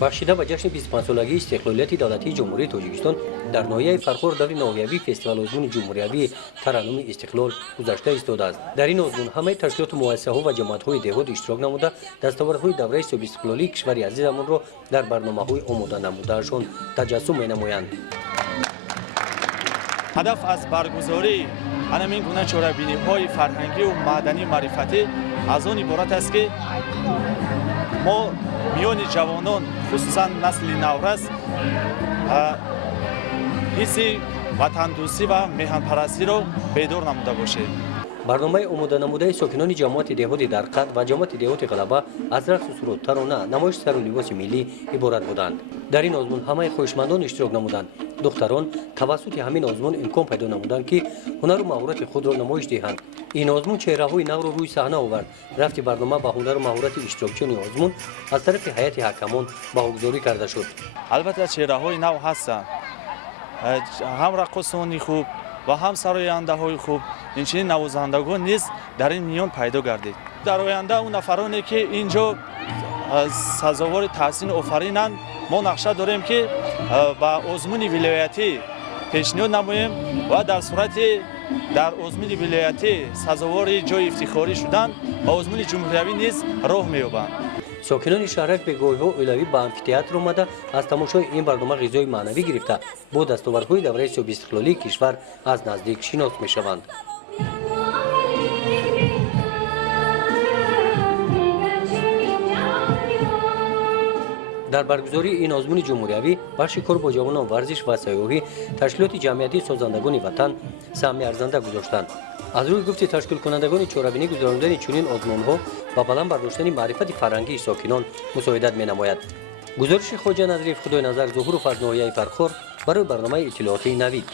бахшида ба ҷашни 25-солагии истиқлолияти давлатии ҷумҳурии тоҷикистон дар ноҳияи фархор даври ноҳиявии фестивал озмуни ҷумҳуриявии тараннуми истиқлол гузашта истодааст. дар ин озмун ҳамаи tashliyotу муассисаҳо ва ҷамоатҳои деҳот иштирок намуда дастовардҳои давраи собистиқлолии кишвари азизамонро дар барномаҳои омода намудаашон таҷассум менамоянд. ҳадаф аз баргузории анамин гуна чорабиниҳои фарҳангию маъданӣ маърифатӣ аз он иборат аст ки мо миёни ҷавонон хусусан насли наврас ҳисси ватандӯстӣ ва меҳанпарастиро бедор намуда бошем. барномаи омода намудаи сокинони ҷамоати деҳоти дарқад ва ҷамоати деҳоти ғалаба аз рақсу суруд, тарона, намоиши сару либоси миллӣ иборат буданд. дар ин озмун ҳамаи хоҳишмандон иштирок намуданд. духтарон тавассути ҳамин озмун имкон пайдо намуданд ки ҳунару маҳорати худро намоиш диҳанд. ин озмун чеҳраҳои навро рӯи саҳна овард. рафти барнома ба ҳунару маҳорати иштирокчиёни озмун аз тарафи ҳайати ҳакамон баҳогузорӣ карда шуд. албатта чеҳраҳои нав ҳастанд, ҳам раққосони хуб ва ҳам сарояндаҳои хуб, инчунин навозандагон низ дар ин миён пайдо гардид. дар оянда он нафароне ки инҷо сазовори таҳсин офаринанд, мо нақша дорем ки ба озмуни вилоятӣ пешниҳод намоем ва дар сурати дар озмуни вилоятӣ сазовори ҷои ифтихорӣ шудан ба озмуни ҷумҳуриявӣ низ роҳ меёбанд. сокинони шаҳрак бегоҳиҳо оилавӣ ба амфитеатр омада аз тамошои ин барнома ғизои маънавӣ гирифта бо дастовардҳои давраи собистиқлолии кишвар аз наздик шинос мешаванд. дар баргузории ин озмуни ҷумҳуриявӣ бахши кор бо ҷавонон варзиш ва сайёҳӣ ташлиёти ҷамъиятии созандагони ватан саҳми арзанда гузоштанд. аз рӯи гуфти ташкилкунандагони чорабинӣ гузарондани чунин озмунҳо ба баланд бардоштани маърифати фарҳангии сокинон мусоидат менамояд. гузориши хоҷа назриф худои назар зуҳуров аз ноҳияи фархор барои барномаи иттилоотии навид.